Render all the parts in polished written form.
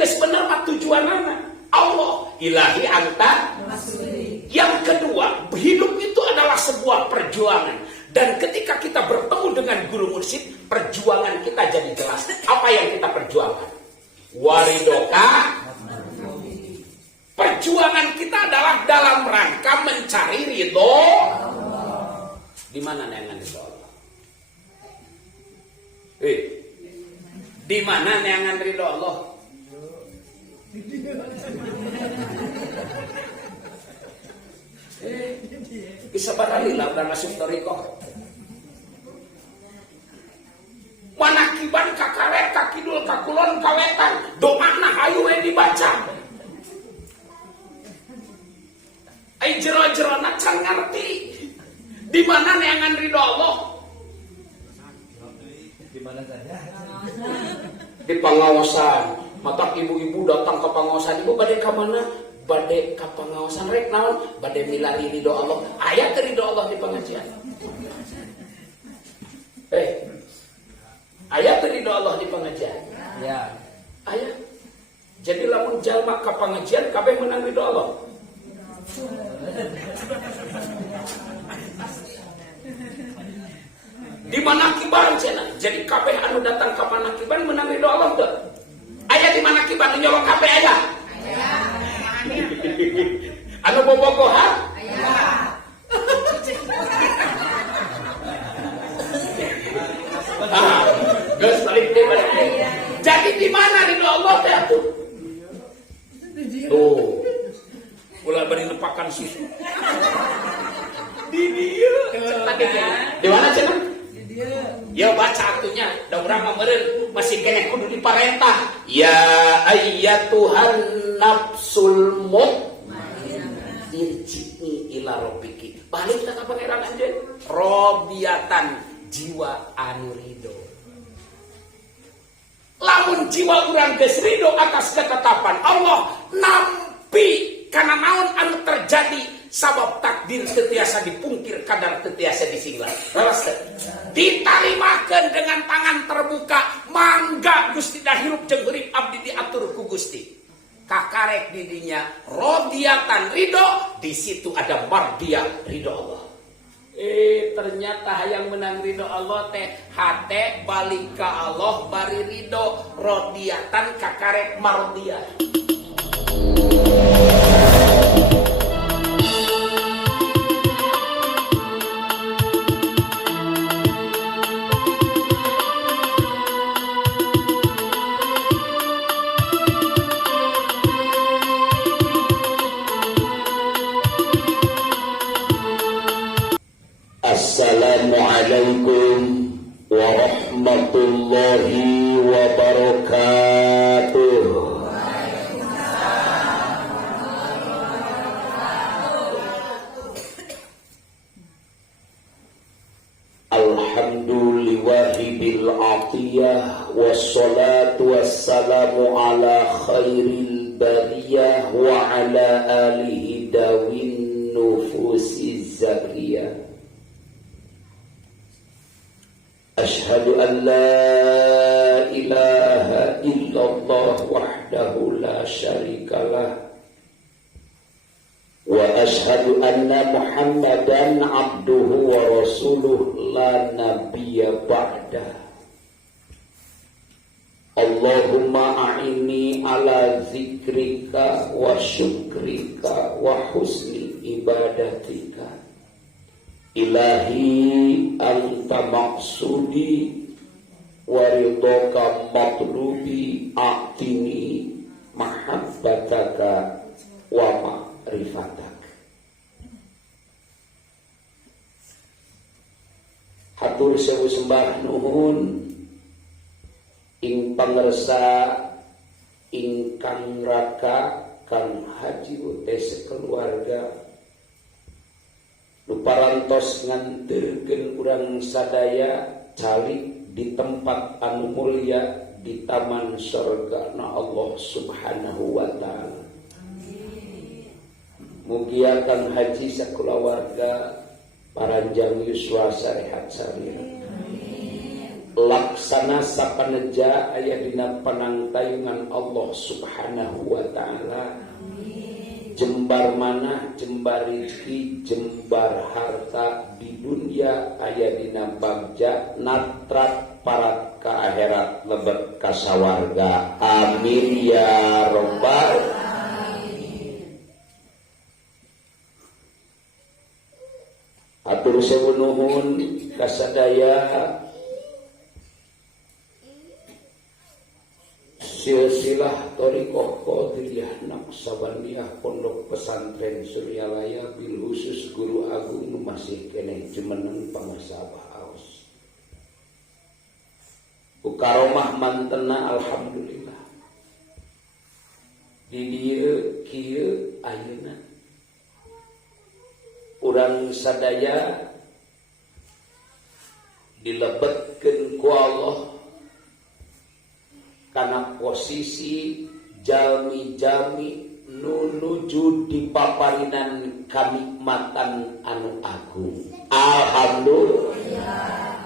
geus bener mah tujuanana Allah ilahi anta. Yang kedua, hidup itu adalah sebuah perjuangan. Dan ketika kita bertemu dengan guru mursyid, perjuangan kita jadi jelas. Apa yang kita perjuangkan? Waridoka. Perjuangan kita adalah dalam rangka mencari ridho. Di mana neangan ridho Allah? Di mana neangan ridho Allah? Bisa baralila udah masuk toriko. Manakiban kakaret kakidul kakulon kawetan doa nah hayu dibaca. Ai jero-jerona can ngerti. Di mana neangan ridho Allah? Di mana saja? Di pengawasan. Mata ibu-ibu datang ke pengawasan, ibu bade ka mana? Bade ka pengawasan rek naon? Bade milari ridho Allah. Aya teh ridho Allah di pengajian. Aya teh ridho Allah di pengajian. Ya. Aya. Jadi lamun jalma ka pengajian kabeh menang ridho Allah. Di manakiban cenah. Jadi kabeh anu datang ka manakiban menang ridho Allah teu? Aya di manakiban nyolok kabeh aya? Aya. Anu bobogohan? Aya. Geus balik teh balik teh. Jadi di mana ridho Allah teh atuh? Tuh. Ulah bari nepakan susu. Di dia. Di mana cenah? Di dia. Ya baca atunya, da urang mah meureun masih keneh kudu diparentah. Ya ayyatuhan nafsul mutmainnah irji'i ila rabbiki. Balik ka pangeran anjeun. Robiyatan jiwa anu ridho. Lamun jiwa urang geus ridho atas ketetapan Allah, nampi karena naon anu terjadi sabab takdir tetiasa dipungkir kadar tetiasa disinglah. Terus ditarimakeun dengan tangan terbuka, mangga Gusti dah hirup jeung urip abdi diatur ku Gusti. Kakarek di dinya rodiyatan ridho, di situ ada mardiyah ridho Allah. Ternyata yang menang ridho Allah teh hate balik ka Allah bari ridho rodiyatan kakarek mardiyah. Assalamualaikum warahmatullahi wabarakatuh. Alhamdulillahi bil atiyah wassalatu wassalamu ala khairil bariyah wa ala alihi dawin nufusi zakiyah. Ashhadu an la ilaha illallah wahdahu la syarikalah wa ashhadu anna Muhammadan abduhu wa rasuluh la nabiyya ba'dah. Allahumma a'inni ala zikrika wa syukrika wa husni ibadatika. Ilahi anta maksudi waridhoka matlubi a'tini mahabbataka wa ma'rifatak. Hatur sewu sembah nuhun ing pangersa ingkang raka Kang Haji teh sekeluarga parantos nganterkeun urang sadaya calik di tempat anu mulia di taman surgana Allah Subhanahu wa taala. Mugi Kang Haji sakulawarga paranjang yuswa sarehat sarira. laksana sapaneja aya dina panangtayungan Allah Subhanahu wa taala. Jembar mana? Jembar rezeki, jembar harta di dunia aya dina bagja natrat parat ka akhirat lebet ka sawarga. Amin ya rabbal alamin. Atur sewu nuhun kasadaya silsilah thariqah qadiriyah Naqsabandiyah Pondok Pesantren Suryalaya bil khusus guru agung nu masih keneh jumeneng pangasabah aos. Ukaromah mantena alhamdulillah. Di dieu kieu ayeuna urang sadaya dilebetkeun ku Allah karena posisi jalmi-jalmi nuju di paparinan kanikmatan anu agung. Alhamdulillah.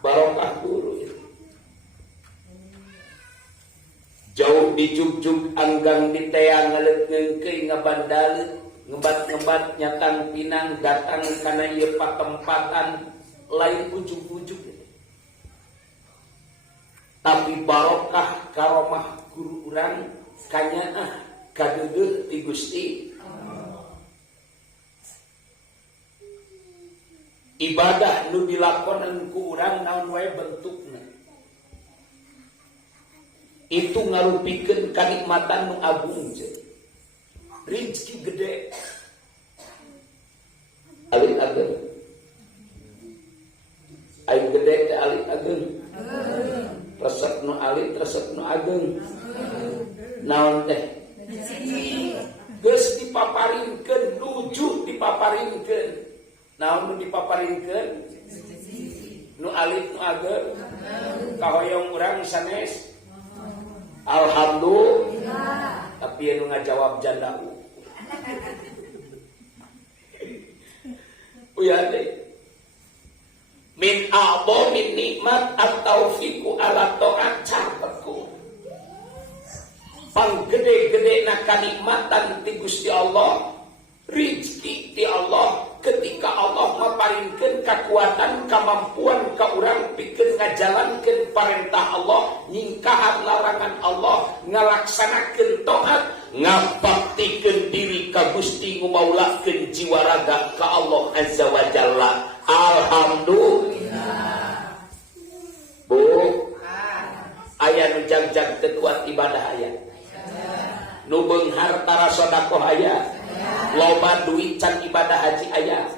Barokah guru itu. Jauh dijuk-juk anggang di teang ngaleungkeun ngabandaleun ngebat-ngebat nyatang pinang datang kana ieu patempatan lain ujug-ujug. Tapi barokah karomah guru urang kanyaah kadeugeuh ti Gusti. Ibadah nu dilakonan ku urang naon wae bentukna. Itu ngarupikeun kanikmatan nu agung je. Rezeki gede. Alit ageun. Aing gede teh alit ageun. Resep nu alit, resep nu ageung. Naon teh? Geus dipaparingkeun, nuju dipaparingkeun. Naon nu dipaparingkeun? Nu alit nu ageung. Kahoyong urang sanes. Alhamdulillah. Tapi anu ngajawab janda. Uya deh. Min a'dhamin nikmat at-taufiqu ala ta'at catetku. Panggede-gedena kanikmatan ti Gusti Allah, rezeki ti Allah ketika Allah maparingkeun kakuatan kemampuan ka urang pikeun ngajalankeun parentah Allah, nyingkahan larangan Allah, ngalaksanakeun taat, ngabaktikeun diri ka Gusti ngumaulakeun jiwa raga ka Allah azza wa jalla. Alhamdulillah. Bu, aya nu jag-jag teu kuat ibadah aya. Nu beunghar tara sedekah aya. Loba duit can ibadah haji aya.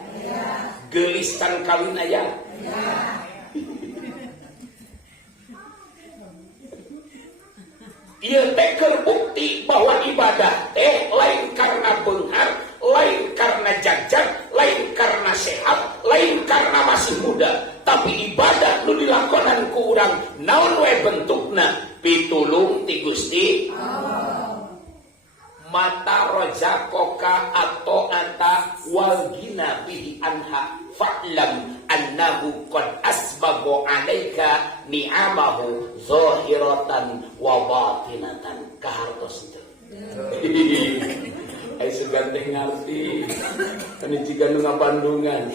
Geulis can kawin aya. Ieu teh keur bukti bahwa ibadah teh lain karena beunghar, lain karena jag-jag, lain karena sehat, lain karena masih muda, tapi ibadah nu dilakonan ku urang naon we bentukna pitulung ti Gusti Allah. Mata rojakoka atau anta wal gina bihi anha fa'lam annahu qad asbago alaika ni'amahu zahiratan wa batinatan. Kahartos itu ai segan teh ngarti anu jiga nu ngabandungan.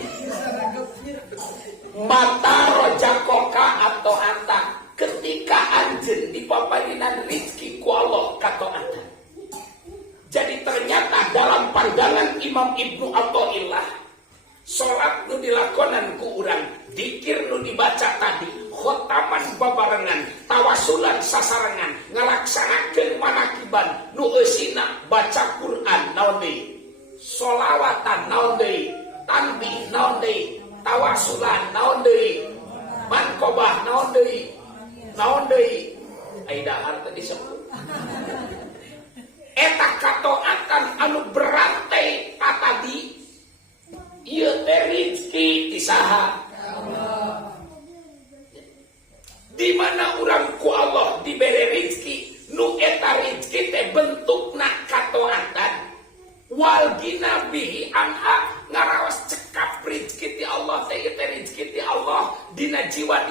Mata rojakoka atau anta ketika anjeun dipaparinan rezeki ku Allah kataatan. Jadi ternyata dalam pandangan Imam Ibnu Athaillah, salat nu dilakonan ku urang, zikir nu dibaca tadi, khotaman babarengan, tawasulan sasarangan, ngalaksanakeun manakiban nu eusina baca Quran naon deui, sholawatan naon deui, tanbih naon deui, tawasulan naon deui, manqobah naon deui, ai dahar tadi disebut. Eta kataatan anu berantai tadi ieu teh rezeki ti saha? Allah. Di mana urang ku Allah dibere rezeki nu eta rezeki teh bentukna kataatan wal gina bihi anha ngaraos cekap rezeki ti Allah teh rezeki ti Allah dina jiwa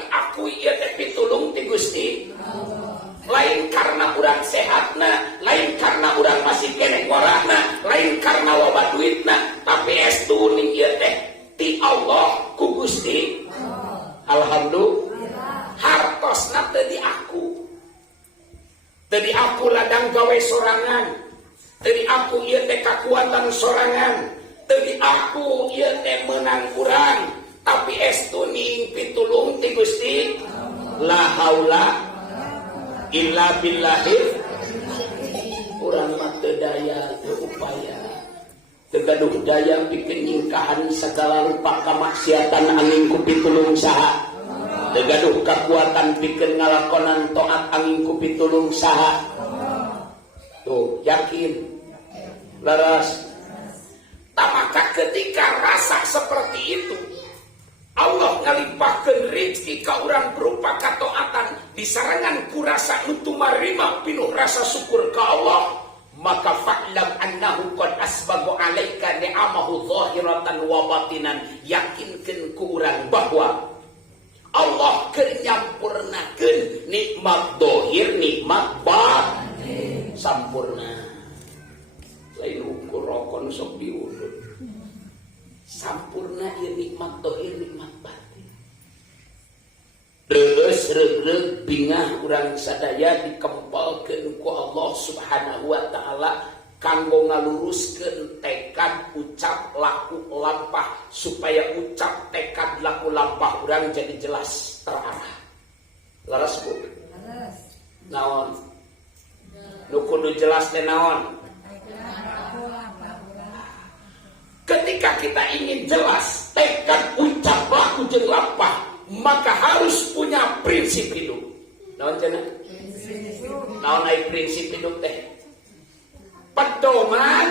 Lain karena urang sehatna, lain karena urang masih kene gorana, lain karena loba duitna, tapi estu ning ieu teh ti Allah ku Gusti. Alhamdulillah. Hartosna teu di aku. Teu di aku ladang gawe sorangan. Teu di aku ieu teh kakuatan sorangan. Teu di aku ieu teh meunang urang, tapi estu ning pitulung ti Gusti. La haula illa billahi. Urang mah teu daya teu upaya, teu gaduh daya pikeun nyingkahan sagala rupa kamaksiatan angin ku pitulung saha, teu gaduh kakuatan pikeun ngalakonan taat angin ku pitulung saha. Tuh yakin laras. Maka ketika rasa seperti itu, Allah ngalimpahkeun rezeki ka urang berupa kataatan disarangan ku rasa untuk marima pinuh rasa syukur ka Allah, maka fa'lam annahu qad asbagu alaika ni'amahu zahiratan wa batinan. Yakinkeun ku urang bahwa Allah keur nyampurnakeun nikmat zahir nikmat batin sampurna. Lain ukur rokon sok diulun sampurna ieu nikmat zahir nikmat batin. Reus regreg bingah urang sadaya dikempalkeun ku Allah Subhanahu wa taala kanggo ngaluruskeun tekad ucap laku lampah supaya ucap tekad laku lampah urang jadi jelas terarah. Laras Bu? Laras. Naon? Nu kudu jelas teh naon? Ketika kita ingin jelas tekad ucap laku jeung lampah, maka harus punya prinsip hidup. Naon cenah? Naon aya prinsip hidup teh? Pedoman,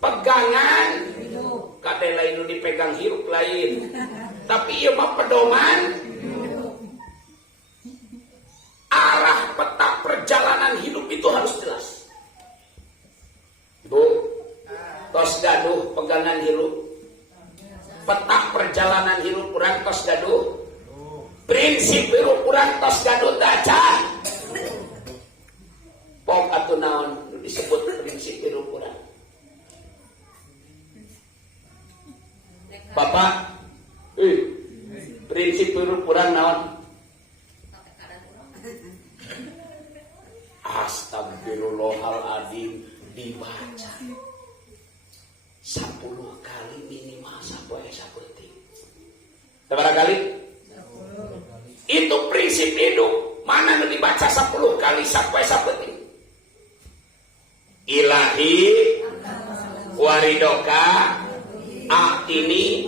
pegangan, kade lain nu dipegang hirup lain. Tapi ieu mah pedoman. Arah peta perjalanan hidup itu harus jelas. Bu, tos gaduh pegangan hirup. Peta perjalanan hirup urang tos gaduh. Prinsip hirup urang tos gaduh daca. Pok atuh naon disebut prinsip hirup urang. Bapak, prinsip hirup urang naon? Astagfirullahaladzim dibaca 10 kali minimal sapoe saeutik. Sabaraha kali? 10. Itu prinsip hidup. Mana nu dibaca 10 kali sapoe saeutik? Ilahi waridoka atini.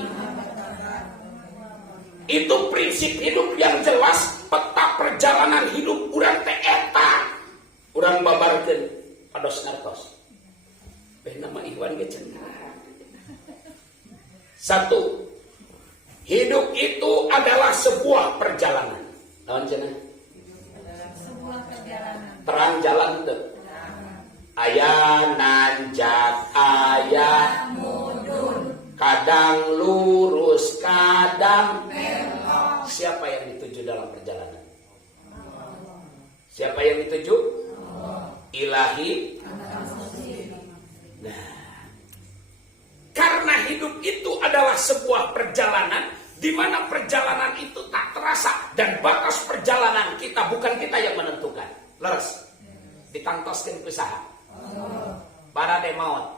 Itu prinsip hidup yang jelas, peta perjalanan hidup urang teh eta. Urang babarkeun pados ngartos. Nama Iwan ge cenah. 1. Hidup itu adalah sebuah perjalanan. Naon cenah? Sebuah perjalanan. Terang jalan teu? Aya nanjak, aya mudun, kadang lurus, kadang belok. Siapa yang dituju dalam perjalanan? Siapa yang dituju? Ilahi. Nah, karena hidup itu adalah sebuah perjalanan, di mana perjalanan itu tak terasa dan batas perjalanan kita bukan kita yang menentukan. Leres, ditangtoskeun ku saha? Barade maot.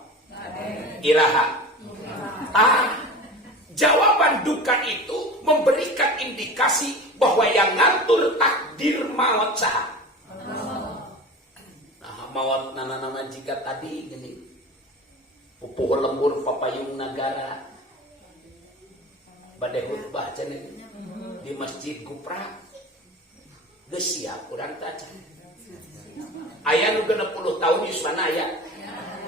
Iraha. Jawaban duka itu memberikan indikasi bahwa yang ngatur takdir maut saha? Mawat nama jika tadi gini pupuh lembur papayung negara badai khutbah cenah di Masjid Gupra geus siap urang teh aya nu 60 tahun yuswana aya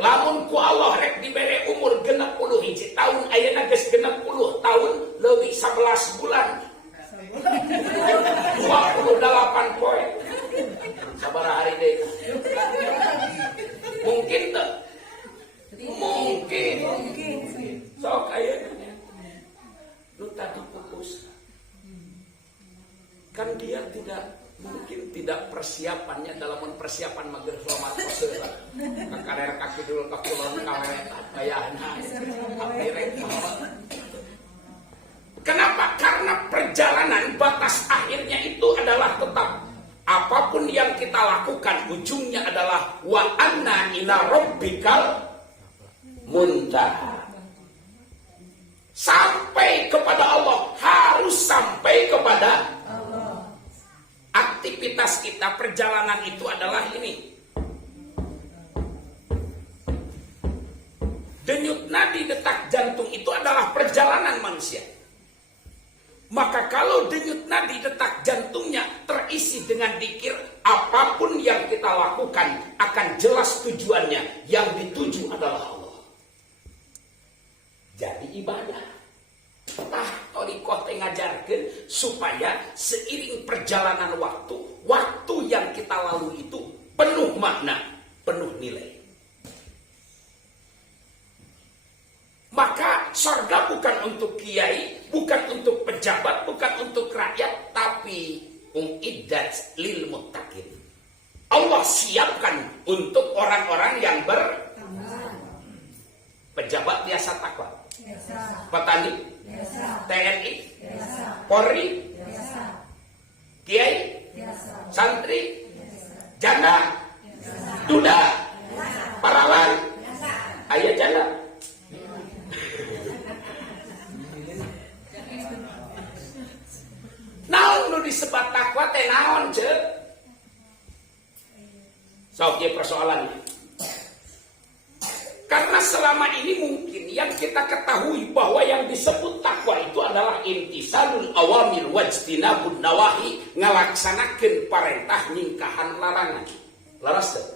lamun ku Allah rek dibere umur 61 tahun ayeuna geus 60 tahun leuwih 11 bulan 28 poe sabaraha hari deui mungkin tak? Mungkin. Sok ayeuna nu tadi pupus. Kan dia tidak mungkin tidak persiapannya dalam persiapan mager selamat pasera. Kakarera kaki dulu kakulon kaweretan bayana. Akhirnya kenapa? Karena perjalanan batas akhirnya itu adalah tetap. Apapun yang kita lakukan ujungnya adalah wa anna ila rabbikal muntaha. Sampai kepada Allah, harus sampai kepada Allah. Aktivitas kita perjalanan itu adalah ini. Denyut nadi detak jantung itu adalah perjalanan manusia. Maka kalau denyut nadi detak jantungnya terisi dengan dzikir, apapun yang kita lakukan akan jelas tujuannya. Yang dituju adalah Allah. Jadi ibadah. Tah thariqah teh ngajarkeun supaya seiring perjalanan waktu yang kita lalui itu penuh makna, penuh nilai. Maka surga bukan untuk kiai, bukan untuk pejabat, bukan untuk rakyat, tapi uiddat lil muttaqin. Allah siapkan untuk orang-orang yang pejabat biasa takwa. Petani, TNI, Polri, Kiai, santri, janda, duda, parawan, ayah janda. Naon nu disebat takwa teh naon ceuk? Sok ieu persoalannya. Karena selama ini mungkin yang kita ketahui bahwa yang disebut takwa itu adalah imtisalul awamir wajtinabun nawahi, ngalaksanakeun parentah nyingkahan larangan. Laras teu?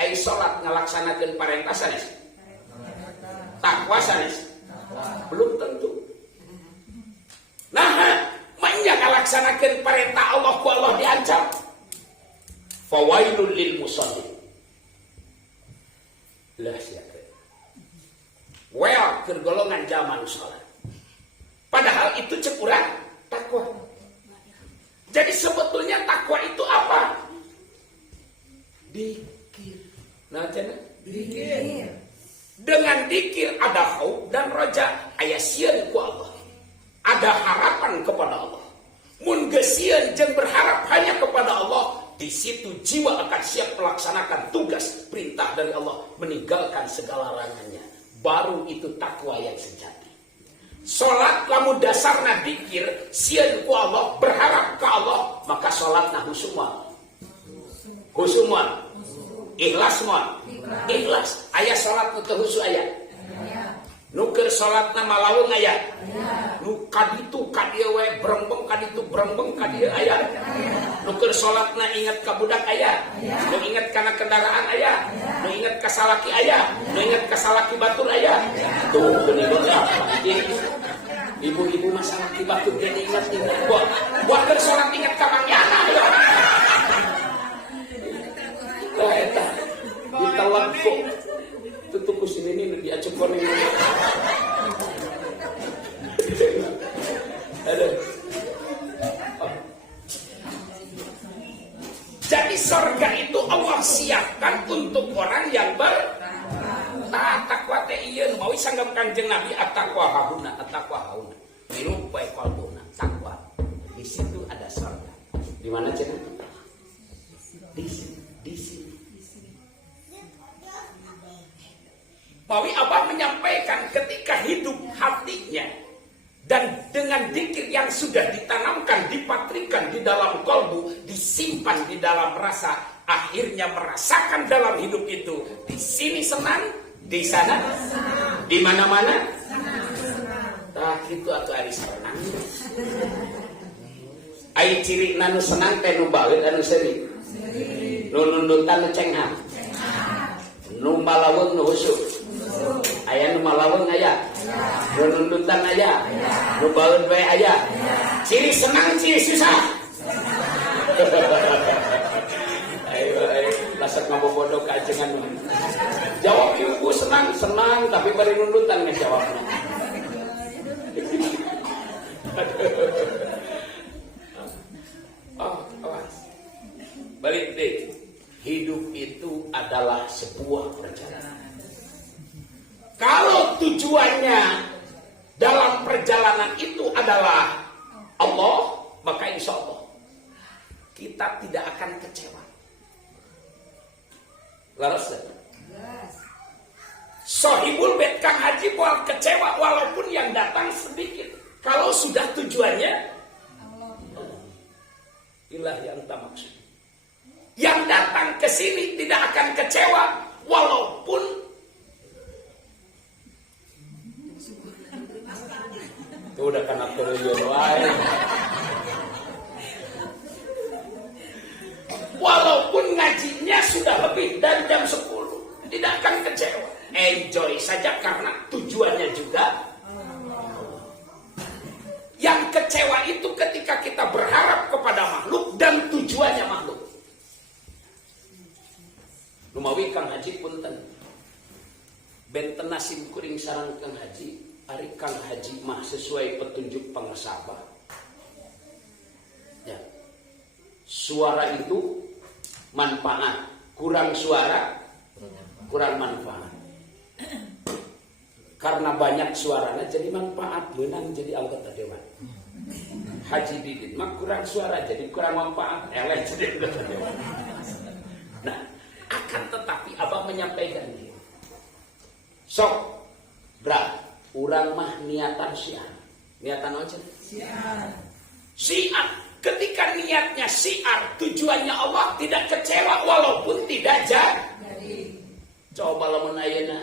Ai salat ngalaksanakeun parentah sanes? Takwa sanes? Belum tentu. Nah, manya ngalaksanakeun parentah Allah ku Allah diancam. Fawailul lil musallin. Lah siapa? Well, golongan zaman sholat. Padahal itu cek urang takwa. Jadi sebetulnya takwa itu apa? Dikir. Nah, cenah? Dikir. Dengan dikir ada khauf dan raja, aya sieun ku Allah. Ada harapan kepada Allah. Mun geus sieun jeung berharap hanya kepada Allah, di situ jiwa akan siap melaksanakan tugas perintah dari Allah, meninggalkan segala larangannya. Baru itu takwa yang sejati. Salat lamun dasarna dzikir, sieun ku Allah, berharap ke Allah, maka salatna husuma. Husuma. Ikhlas moal. Ikhlas. Aya salat nu teu husu aya. Nu keur salatna malawung aya. Nu kaditu kadieu we brembeng kaditu brembeng kadieu aya. Nu keur salatna inget ka budak aya. Nu inget kana kendaraan aya. Nu inget ka salaki aya. Nu inget ka salaki batur aya. Tuh geuning ibu-ibu mah salaki batur ge inget buat keur salat inget ka mangyana ya. Tah eta ditawar kok tutup sini ini diacupkan ini. Jadi surga itu Allah siapkan untuk orang yang bertakwa teh ieu mawi sanggam Kanjeng Nabi at-taqwa hauna minum bae qalbuna takwa. Di situ ada surga. Di mana cenah? Di sini. Mawi Abah menyampaikan ketika hidup hatinya dan dengan dzikir yang sudah ditanamkan, dipatrikan di dalam kalbu, disimpan di dalam rasa, akhirnya merasakan dalam hidup itu di sini senang, di sana, di mana-mana. Tah kitu atuh ari senang. Ai ciri nu senang teh nu baeut anu seuri. Nu nundutan nu cengham. Nu malaweng nu husuk. Aya nu malaweng aya. Nu nundutan aya. Nu baeut bae aya. Ciri senang, ciri susah. Ayo lasak ngabobodog ka ajengan. Jawab ibu senang, tapi bari nundutan ngejawabna. Balik deh. Hidup itu adalah sebuah perjalanan. Kalau tujuannya dalam perjalanan itu adalah Allah, maka insya Allah kita tidak akan kecewa. Laras? Sohibul bait Kang Haji buat kecewa walaupun yang datang sedikit. Kalau sudah tujuannya Allah, ilah yang tak maksud. Yang datang ke sini tidak akan kecewa walaupun itu udah kena triliun wae. Walaupun ngajinya sudah lebih dari jam 10, tidak akan kecewa. Enjoy saja karena tujuannya juga. Yang kecewa itu ketika kita berharap kepada makhluk dan tujuannya makhluk. Lumawi Kang Haji punten. Benten nasim kuring sareng Kang Haji, ari Kang Haji mah sesuai petunjuk pengesaba. Ya. Suara itu manfaat, kurang suara kurang manfaat. Karena banyak suaranya jadi manfaat, menang jadi anggota dewan. Haji Didin mah kurang suara jadi kurang manfaat, eleh jadi anggota dewan. Nah, akan tetapi Abah menyampaikan dia. Sok, bra, urang mah niatan siar. Niatan aja. Siar. Siar. Ketika niatnya siar, tujuannya Allah tidak kecewa walaupun tidak jadi. Coba lamun ayeuna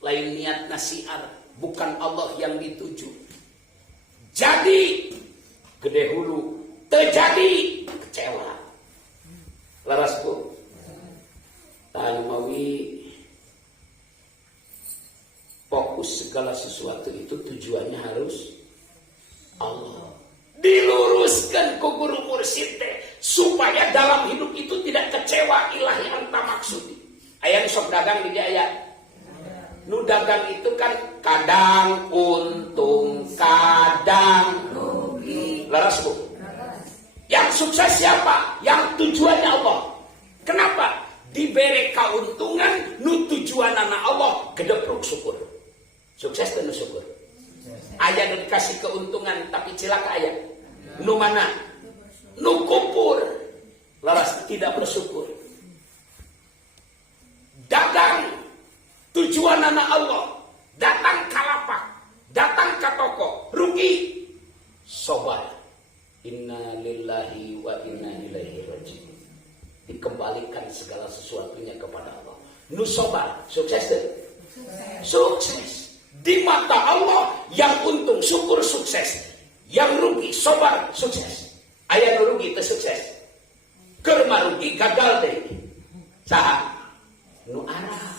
lain niatna siar, bukan Allah yang dituju. Jadi gede hulu, terjadi kecewa. Laras Bu. Mawi fokus segala sesuatu itu tujuannya harus Allah. Diluruskan ke guru mursyid supaya dalam hidup itu tidak kecewa ilahi anta maksudi. Aya sok dagang di aya. Nu dagang itu kan kadang untung, kadang rugi. Laras Bu. Yang sukses siapa? Yang tujuannya Allah. Kenapa? Diberi keuntungan nu tujuanana Allah gedepruk syukur. Sukses dan syukur. Aya nu dikasih keuntungan tapi cilaka aya. Nu mana? Nu kupur. Laras tidak bersyukur. Dagang tujuanana Allah, datang kalapak, datang ke toko, rugi. Sobar. Inna lillahi wa inna ilaihi raji'un. Dikembalikan segala sesuatunya kepada Allah. Nusobar, sukses deh. Sukses. Di mata Allah yang untung syukur sukses, yang rugi sobar sukses. Aya nu rugi teu sukses. Keur marugi gagal deh. Saha? Nu arah.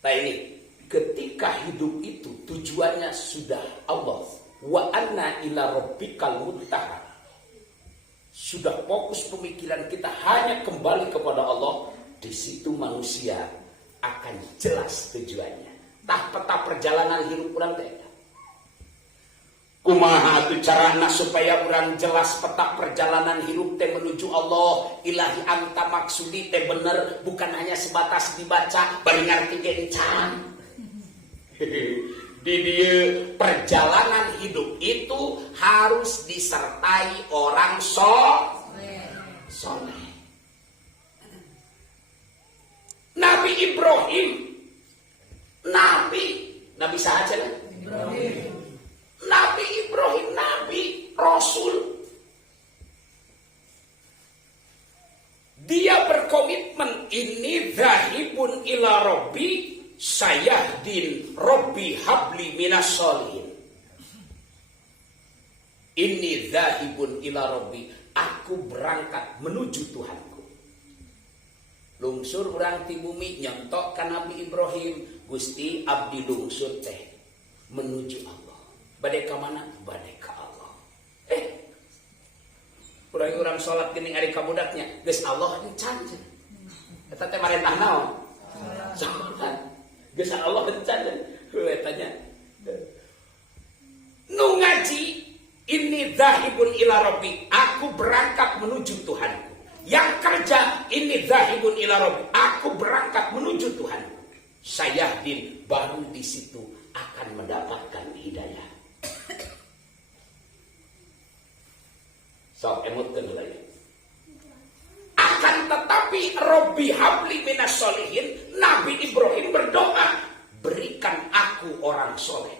Nah ini ketika hidup itu tujuannya sudah Allah. Wa anna ila rabbikal muntaha. Sudah fokus pemikiran kita hanya kembali kepada Allah, di situ manusia akan jelas tujuannya. Tah peta perjalanan hidup urang teh. Kumaha atuh carana supaya urang jelas peta perjalanan hidup teh menuju Allah, ilahi anta maksudi teh bener, bukan hanya sebatas dibaca bari ngarti gencan. Di dia perjalanan hidup itu harus disertai orang soleh. Nabi Ibrahim, Nabi sahaja kan? Nabi Ibrahim, Nabi Rasul. Dia berkomitmen ini zahibun ila Rabbi sayahdin Rabbi habli minas sholihin. Ini zahibun ila Rabbi, aku berangkat menuju Tuhanku. Lungsur urang ti bumi nyontok ka Nabi Ibrahim, Gusti abdi lungsur teh menuju Allah. Bade ka mana? Bade ka Allah. Urang salat geuning ari ka budaknya, geus Allah encan. Eta teh marentah naon? Salat. Geus Allah encan. Etanya. Nu ngaji ini zahibun ila Rabbi, aku berangkat menuju Tuhanku. yang kerja ini zahibun ila rabbi, aku berangkat menuju Tuhan. Sayahdin, baru di situ akan mendapatkan hidayah. So, emutkan lagi. Akan tetapi Robbi habli minas solihin, Nabi Ibrahim berdoa, berikan aku orang soleh.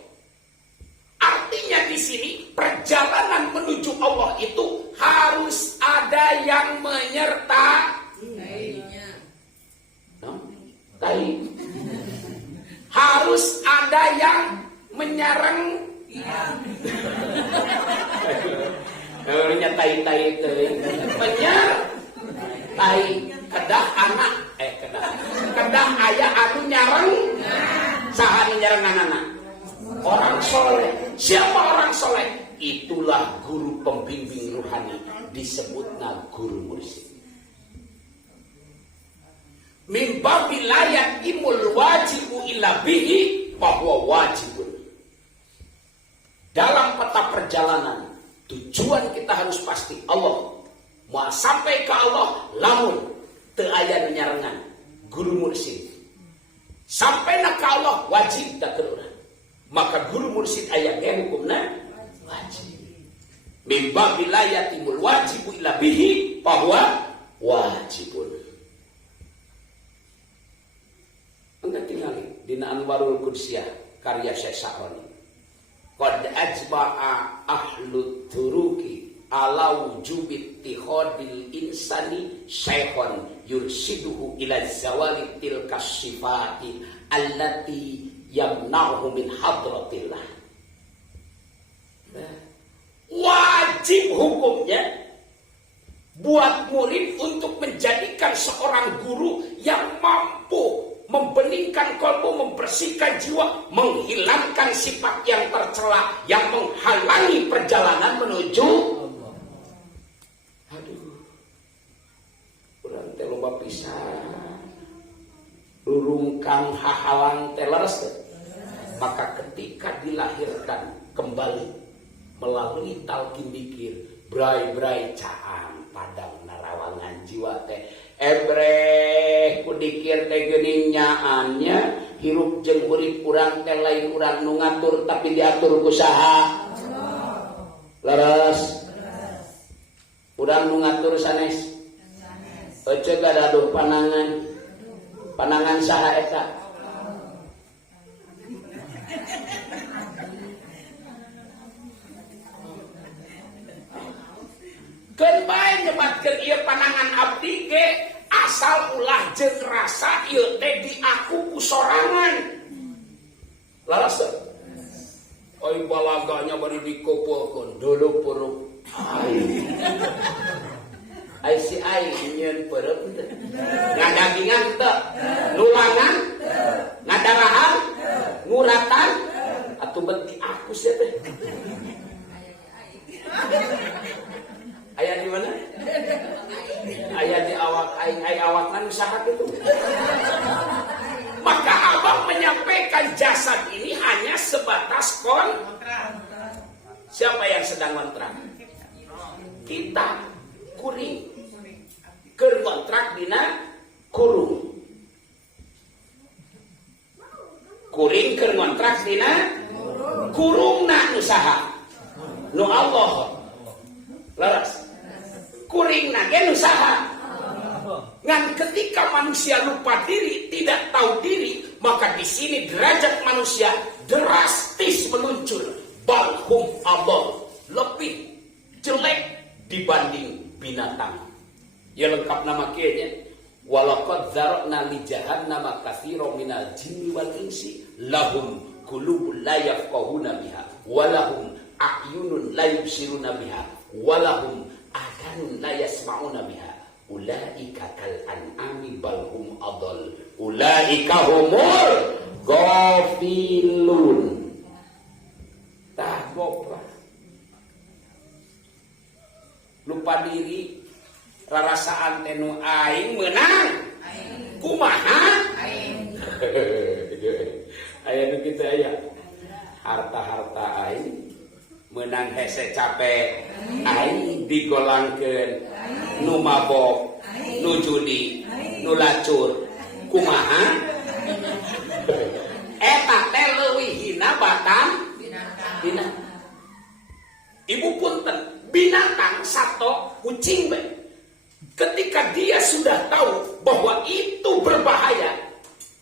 Artinya di sini perjalanan menuju Allah itu harus ada yang menyertai. Harus ada yang menyerang. Menyetai itu menyertai kedah anak kedah ayah anu nyareng sahani nyareng anak orang soleh. Siapa orang soleh? Itulah guru pembimbing ruhani, disebutnya guru mursyid. Min babil layat imul wajibu illa bihi bahwa wajibun. Dalam peta perjalanan, tujuan kita harus pasti Allah. Mau sampai ke Allah, lamun teu aya nyarengan guru mursyid. Sampai ke Allah wajib tak terurang. Maka guru mursyid aya ge hukumna wajib. Min babil layat imul wajibu illa bihi bahwa wajibun. Enggak tinggal dina Anwarul Qudsiyah karya Syekh Sa'roni. Qad ajma'a ahlut turuki ala wujubit tihadil insani syaikhon yursiduhu ila zawali tilka sifati allati yamna'uhu min hadratillah. Wajib hukumnya buat murid untuk menjadikan seorang guru yang mampu membeningkan kalbu, membersihkan jiwa, menghilangkan sifat yang tercela yang menghalangi perjalanan menuju Allah. Aduh, urang teh loba pisan lurungkang hahalang teh leres. Maka ketika dilahirkan kembali melalui talqin dzikir, brai-brai caang padang narawangan jiwa teh ebreh kudikir teh geuning nyaannya hirup jeung urip urang teh lain urang nu ngatur tapi diatur ku saha? Leres. Urang nu ngatur sanes. Ece gadaduh panangan. Panangan saha eta? Keun bae nyebatkeun ieu panangan abdi ge asal ulah jeung rasa ieu teh di aku ku sorangan. Laras teh. Ai balaganya bari dikumpulkeun dulu puruk. Ai si ai nyeun peureuk teh. Ngadagingan teu? Nulangan? Ngadarahan? Nguratan? Atuh beti aku sia teh. Ayah di mana? Ayah di awak aing awakna usaha gitu. Maka abang menyampaikan jasad ini hanya sebatas kontrak. Siapa yang sedang kontrak? Kita kuring. Keur kontrak dina kurung. Kuring keur kontrak dina kurungna usaha. Nu Allah. Laras. Kuring nagen usaha. Ngan ketika manusia lupa diri, tidak tahu diri, maka di sini derajat manusia drastis meluncur. Balhum abal, lebih jelek dibanding binatang. Ya lengkap nama kianya. Walaqad zara'na li jahannama katsiran minal jinni wal insi lahum qulubun la yafqahuna biha wa lahum a'yunun la yubsiruna biha wa lahum adanun la yasma'una biha ulaika kal an'ami bal hum adall ulaika humul ghafilun. Tah goblok lupa diri rarasaan tenu aing menang kumaha aing aya nu kitu aya harta-harta aing menang hese capek aing digolangkeun nu mabok nu judi, nu lacur, kumaha? Eta teh leuwih hina batang binatang. Ibu punten, binatang sato kucing be. Ketika dia sudah tahu bahwa itu berbahaya,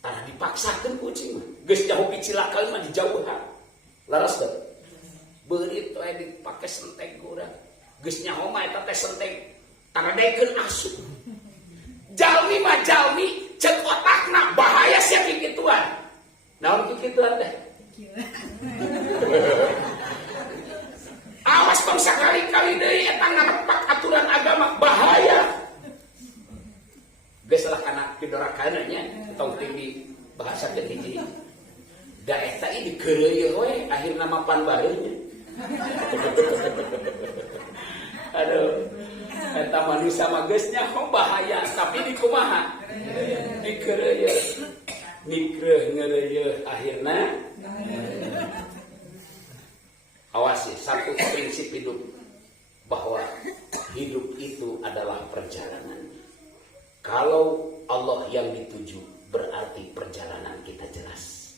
tara dipaksakeun kucing mah. Geus jauh picilaka mah dijauhan. Laras teh. Beurit we dipake senteg urang. Geus nyaho mah eta teh senteg taradekeun asup. Jalmi mah jalmi ceuk otakna bahaya sia kikituan. Naon kikituan teh? Awas tong sakali-kali deui eta ngarepak aturan agama bahaya. Geus lah kana pidorakanna nya tong tinggi bahasa kehiji. Da eta ieu dikeureuy we akhirna mapan bareunnya. Aduh. Eta manusia mah geus nyaho bahaya tapi di kumaha? Dikeureuy. Nikreuh ngeureuyeuh akhirna awas ya, satu prinsip hidup bahwa hidup itu adalah perjalanan. Kalau Allah yang dituju berarti perjalanan kita jelas.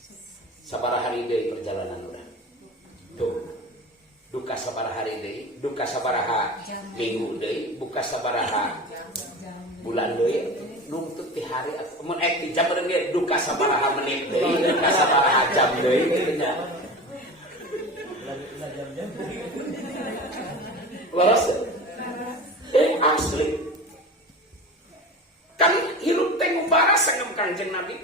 Sabaraha hari deui perjalanan urang. Tuh. Duka sabaraha hari deui, duka sabaraha minggu deui, buka sabaraha bulan deui, nungtut ti hari mun ti jam deui duka sabaraha menit deui, duka sabaraha jam deui kitu nya. Laras asli kan hirup teh ngumbara sangem Kanjeng Nabi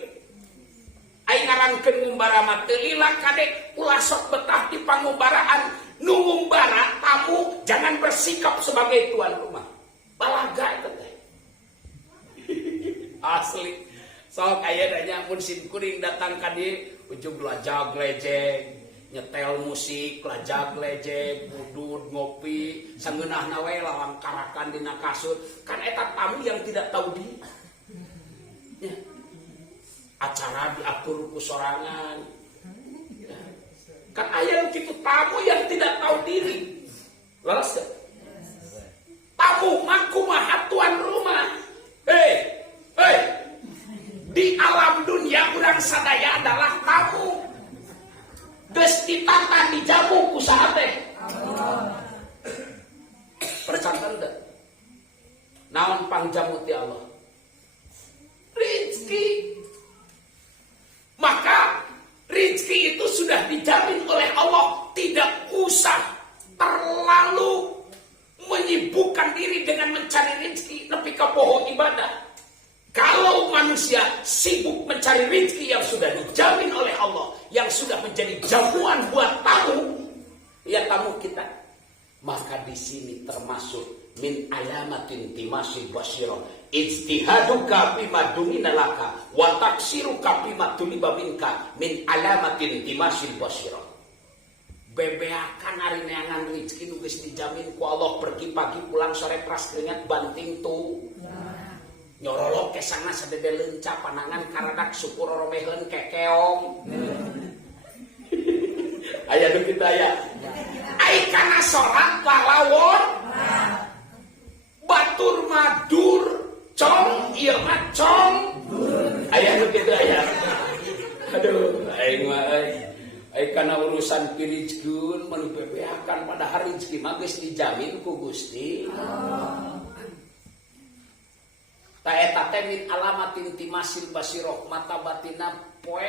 aing ngarankeun ngumbara mah teu lila kade ulah sok betah di pangumbaraan nu ngumbara tamu jangan bersikap sebagai tuan rumah balaga eta teh asli sok aya nya mun sim kuring datang ka dieu ujug lajag lejeng nyetel musik, lajag lejeg, budut, ngopi, sangeunahna we lawang karakan dina kasur. Kan eta tamu yang tidak tahu diri. Ya. Acara diatur ku sorangan. Ya. Kan aya kitu tamu yang tidak tahu diri. Laras ya? Tamu mah kumaha tuan rumah. Hei. Di alam dunia urang sadaya adalah tamu. Geus ditata dijamu ku saha teh? Percantan teh. Naon pangjamu ti Allah? Rizki. Maka rizki itu sudah dijamin oleh Allah, tidak usah terlalu menyibukkan diri dengan mencari rizki nepi ka poho ibadah. Kalau manusia sibuk mencari rezeki yang sudah dijamin oleh Allah, yang sudah menjadi jamuan buat tamu, ya tamu kita, maka di sini termasuk min alamatin timasil basyirah, ijtihaduka bima dumina laka, wa taksiruka bima tuliba minka, min alamatin timasil basyirah. Bebeakan hari neangan rezeki nu geus dijamin ku Allah, pergi pagi pulang sore pras keringat banting tuh. Nyorolok ke sana sadede leunca panangan karadak syukur romehleun kekeong. Aya nu kitu aya. Ai kana salat lalawon. Batur madur cong ieu mah cong. Aya nu kitu aya. Aduh, aing mah ai kana urusan pirijkeun mun bebeakan pada hari rezeki mah geus dijamin ku Gusti. Ta eta teh min alamatin timasil basiroh mata batina poe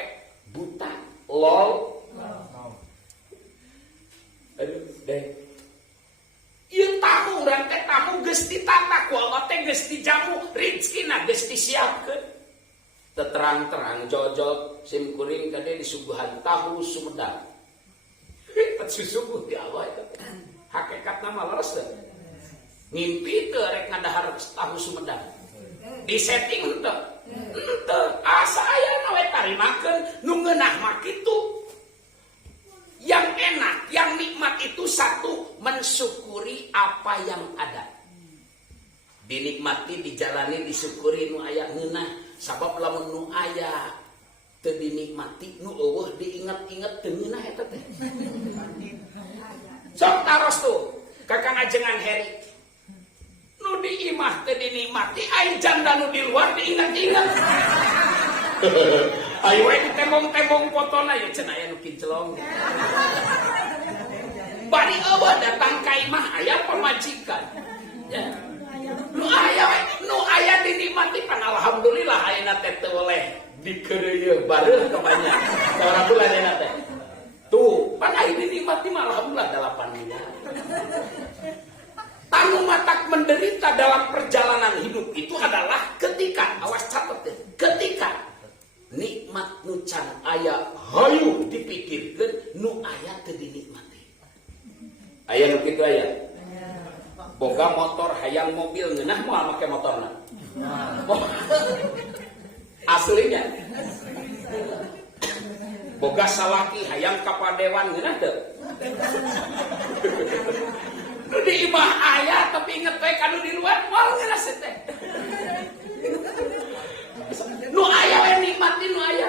buta lol. Aduh deh. Ieu tamu urang teh tamu geus ditata ku Allah teh geus dijamu rezekina geus disiapkeun. Teu terang-terang jojol sim kuring kade disuguhan tahu Sumedang. Teu susuguh ti Allah eta teh. Hakikatna mah leres teh. Ngimpi teu rek ngadahar tahu Sumedang. Di setting henteu asa aya nawe tarimakeun nu ngeunah mah kitu. Yang enak, yang nikmat itu satu mensyukuri apa yang ada. Dinikmati, dijalani, disyukuri nu aya ngeunah. Sabab lamun nu aya teu dinikmati, nu eueuh diinget-inget teu ngeunah eta teh. Sok taros tuh ka Kang Ajengan Heri. Nu nu di imah teh dinikmati, ai janda nu di luar diingat-ingat. Ayo we ditembong-tembong fotona ya cenah aya nu kinclong. Bari eueuh datang ka imah aya pamajikan. Ya. Nu aya dinikmati pan alhamdulillah ayeuna teh teu oleh dikeureuy bareuh ka banyak. Saurang bulan ayeuna teh. Tuh, pan aya dinikmati mah alhamdulillah 8 miliar. Tanu matak menderita dalam perjalanan hidup itu adalah ketika, awas catat deh, ketika nikmat nu can aya hayu dipikirkeun nu aya teu dinikmati. Aya nu kitu aya. Boga motor hayang mobil ngeunah moal make motorna. Aslinya. Boga salaki hayang kapadewan ngeunah teu. Nu di imah aya tapi inget we kanu di luar moal ngeunah teh. Nu aya we nikmati nu aya.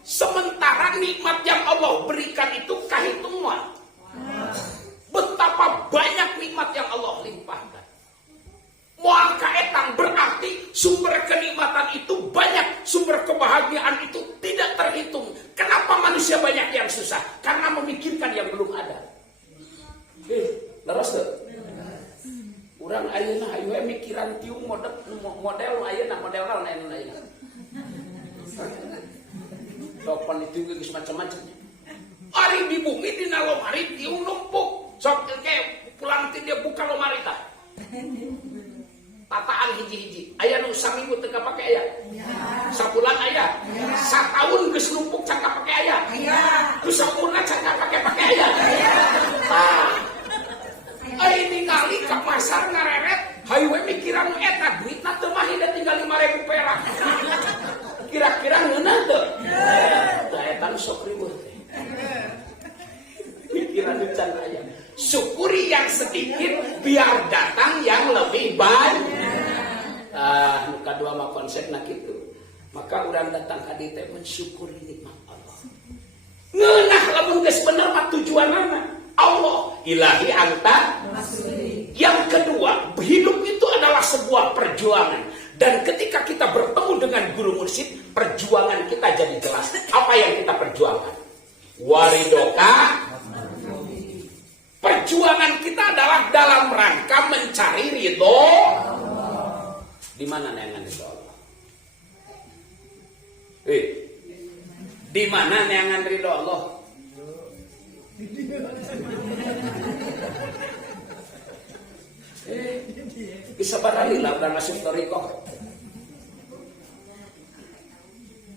Sementara nikmat yang Allah berikan itu kahitung moal. Betapa banyak nikmat yang Allah limpahkan. Moal kaetang berarti sumber kenikmatan itu banyak, sumber kebahagiaan itu tidak terhitung. Kenapa manusia banyak yang susah? Karena memikirkan yang belum ada. Leres tuh. Urang ayeuna hayu we mikiran tiung model ayeuna model naon ayeuna. Sopan itu geus macam-macam. Ari di bumi dina lomari tiung numpuk. Sok kayak pulang ti dia buka lomari tah. Tataan hiji-hiji. Aya nu saminggu teu kapake aya? Aya. Sabulan aya? Aya. Sataun geus numpuk can kapake aya? Aya. Geus saumurna can kapake aya? Aya. Tah. Ai ningali ka pasar ngareret, hayu we mikiran nu eta duitna teu mah hidep tinggal 5.000 perak. Kira-kira ngeunah teu? Tah eta nu sok ribut. Pikiran nu can aya. Syukuri yang sedikit biar datang yang lebih banyak. Muka dua mah konsepna kitu. Maka urang datang ka dieu teh mensyukuri nikmat Allah. Ngeunah lamun geus bener mah tujuanna Allah ilahi anta. Yang kedua, hidup itu adalah sebuah perjuangan. Dan ketika kita bertemu dengan guru mursyid, perjuangan kita jadi jelas. Apa yang kita perjuangkan? Waridoka. Perjuangan kita adalah dalam rangka mencari ridho. Di mana neangan ridho Allah? Di mana neangan ridho Allah? Bisa baralila udah masuk toriko.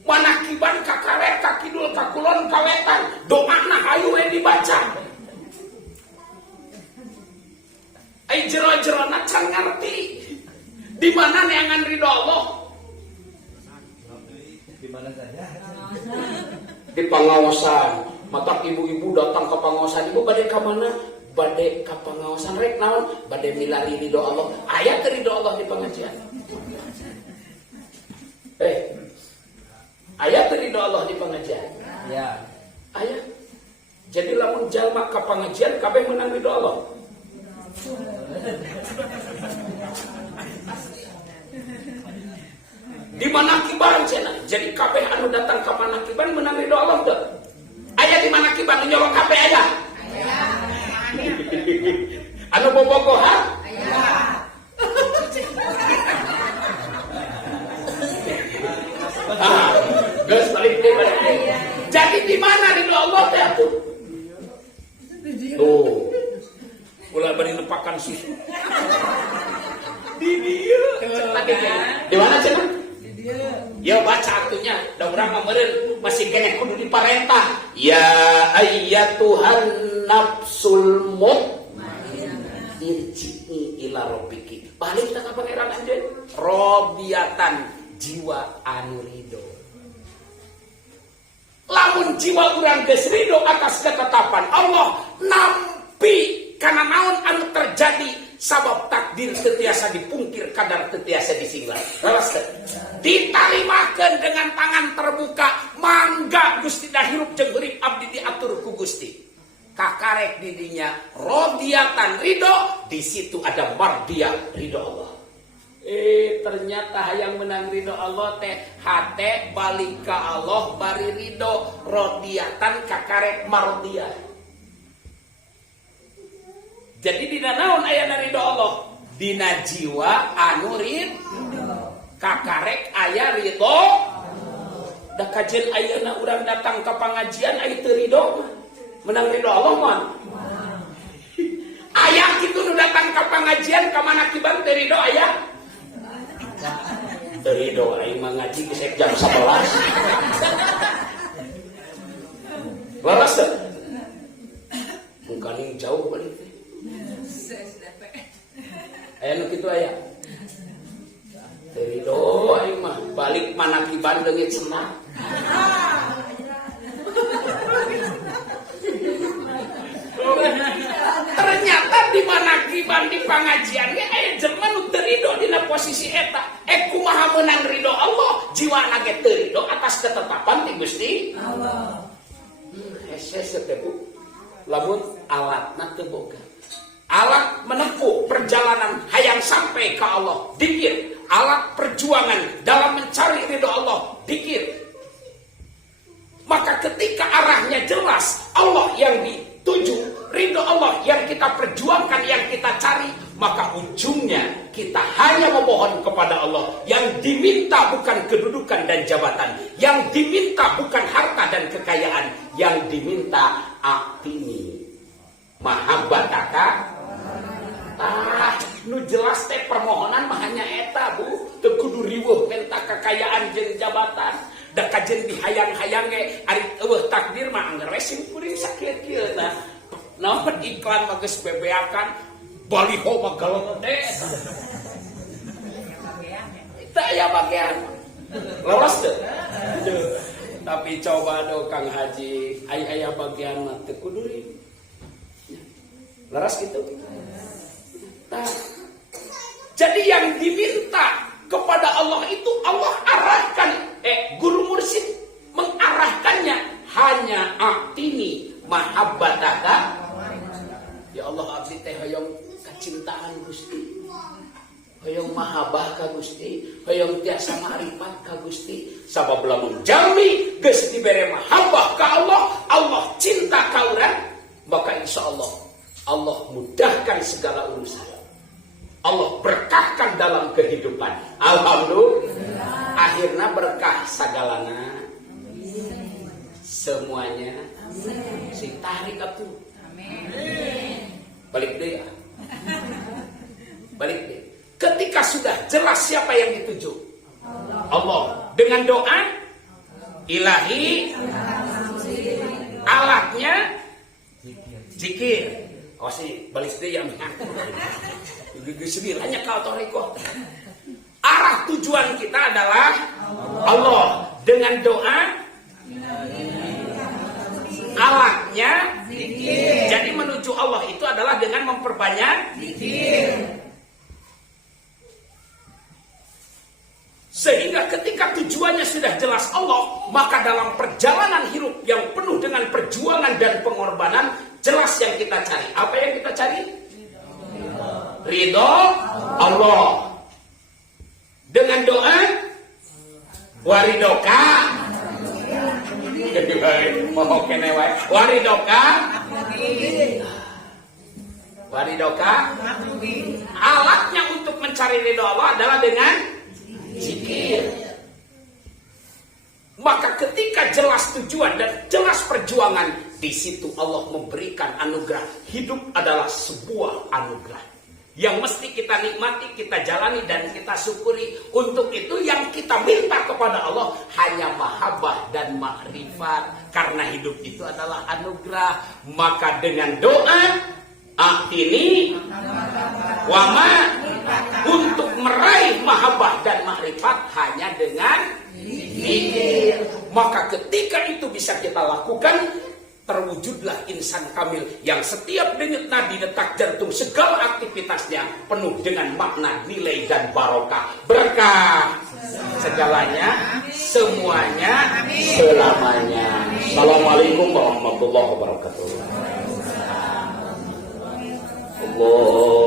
Manakiban kakaler kakidul kakulon kawetan doana hayu yang dibaca. Ai jero-jerona can ngerti di mana neangan ridho Allah. Di mana saja? Di pengawasan. Mata ibu-ibu datang ke pengawasan, ibu bade ka mana? Bade ka pengawasan rek naon? Bade milari ridho Allah. Aya teu ridho Allah di pengajian. Aya teu ridho Allah di pengajian? Ya. Aya. Jadi lamun jalma ka pengajian kabeh menang ridho Allah. Di manakiban cenah. Jadi kabeh anu datang ka manakiban menang ridho Allah teu? Aya di manakiban nyolong kabeh aya? Aya. Anu bobogohan? Aya. Geus balik deui. Jadi di mana ridho Allah teh atuh? Tuh. Ulah bari nepakan susu. Di dia. Di mana cenah? Di dia. Ya baca atunya, da urang mah meureun masih keneh kudu diparentah. Ya ayyatuhan nafsul mutmainnah irji'i ila rabbiki. Balik kita ka pangeran anjeun. Robiyatan jiwa anu ridho. Lamun jiwa urang geus ridho atas ketetapan Allah, nampi karena naon anu terjadi sabab takdir tetiasa dipungkir kadar tetiasa disinglah. Ditarimakeun dengan tangan terbuka, mangga Gusti dah hirup jeung urip abdi diatur ku Gusti. kakarek didinya rodiyatan ridho, di situ ada mardiyah ridho Allah. Ternyata yang menang ridho Allah teh hate balik ke Allah bari ridho rodiyatan kakarek mardiyah. Jadi dina naon aya ridho Allah? Dina jiwa anu ridho. Kakarek aya ridho. Da kajen ayeuna urang datang ke pengajian aya teu ridho menang ridho Allah mah. Aya kitu nu datang ke pengajian ka manakiban teu ridho aya. Teu ridho aing mah ngaji geus jam 11. Laras teh. Bukan jauh balik teh. Aya nu kitu aya. Teu ridho aing mah balik manakiban leungit senang. Ternyata di manakiban di pengajiannya aya jelema nu teu ridho dina posisi eta. Kumaha meunang ridho Allah, jiwana ge teu ridho atas ketetapan ti Gusti Allah. Hese teh Bu. Lamun alatna teu boga. Alat menempuh perjalanan hayang sampai ke Allah, dikir. Alat perjuangan dalam mencari ridho Allah, dikir. Maka ketika arahnya jelas, Allah yang dituju, ridho Allah yang kita perjuangkan, yang kita cari, maka ujungnya kita hanya memohon kepada Allah. Yang diminta bukan kedudukan dan jabatan, yang diminta bukan harta dan kekayaan, yang diminta atini mahabbataka. Nu jelas teh permohonan mah hanya eta Bu, teu kudu riweuh minta kekayaan jeung jabatan. Da kajen dihayang-hayang ge ari eueuh takdir mah anggeres kuring sakieu-kieu nah. Naon iklan mah geus bebeakan, baliho mah galon teh. Teu aya bagian. Lawas teu? Tapi coba do Kang Haji, aya bagian mah teu kudu riweuh. Laras gitu. Nah, jadi yang diminta kepada Allah itu Allah arahkan, guru mursyid mengarahkannya hanya atini mahabbataka. Ya Allah abdi teh hoyong kacintaan Gusti, hoyong mahabbah ka Gusti, hoyong tiasa ma'rifat ka Gusti. Sabab lamun jalmi geus dibere mahabbah ka Allah, Allah cinta ka urang, maka insyaallah Allah mudahkan segala urusan. Allah berkahkan dalam kehidupan. Alhamdulillah. Akhirnya berkah sagalana. Semuanya. Si tarik atuh. Amin. Balik deh ya. Balik deh. Ketika sudah jelas siapa yang dituju, Allah. Dengan doa ilahi, alatnya zikir. Oh sih balik deh ya. Hanya kau toriko. Arah tujuan kita adalah Allah. Dengan doa, alatnya zikir. Jadi menuju Allah itu adalah dengan memperbanyak zikir. Sehingga ketika tujuannya sudah jelas Allah, maka dalam perjalanan hidup yang penuh dengan perjuangan dan pengorbanan, jelas yang kita cari. Apa yang kita cari? Ridho Allah. Dengan doa waridoka waridoka. Alatnya untuk mencari ridho Allah adalah dengan zikir. Maka ketika jelas tujuan dan jelas perjuangan, di situ Allah memberikan anugerah. Hidup adalah sebuah anugerah yang mesti kita nikmati, kita jalani, dan kita syukuri. Untuk itu yang kita minta kepada Allah hanya mahabbah dan makrifat. Karena hidup itu adalah anugerah. Maka dengan doa, atini wama, untuk meraih mahabbah dan makrifat hanya dengan zikir. Maka ketika itu bisa kita lakukan, terwujudlah insan kamil yang setiap denyut nadi, detak jantung, segala aktivitasnya penuh dengan makna, nilai, dan barokah. Berkah segalanya, semuanya, selamanya. Assalamualaikum warahmatullahi wabarakatuh. Allah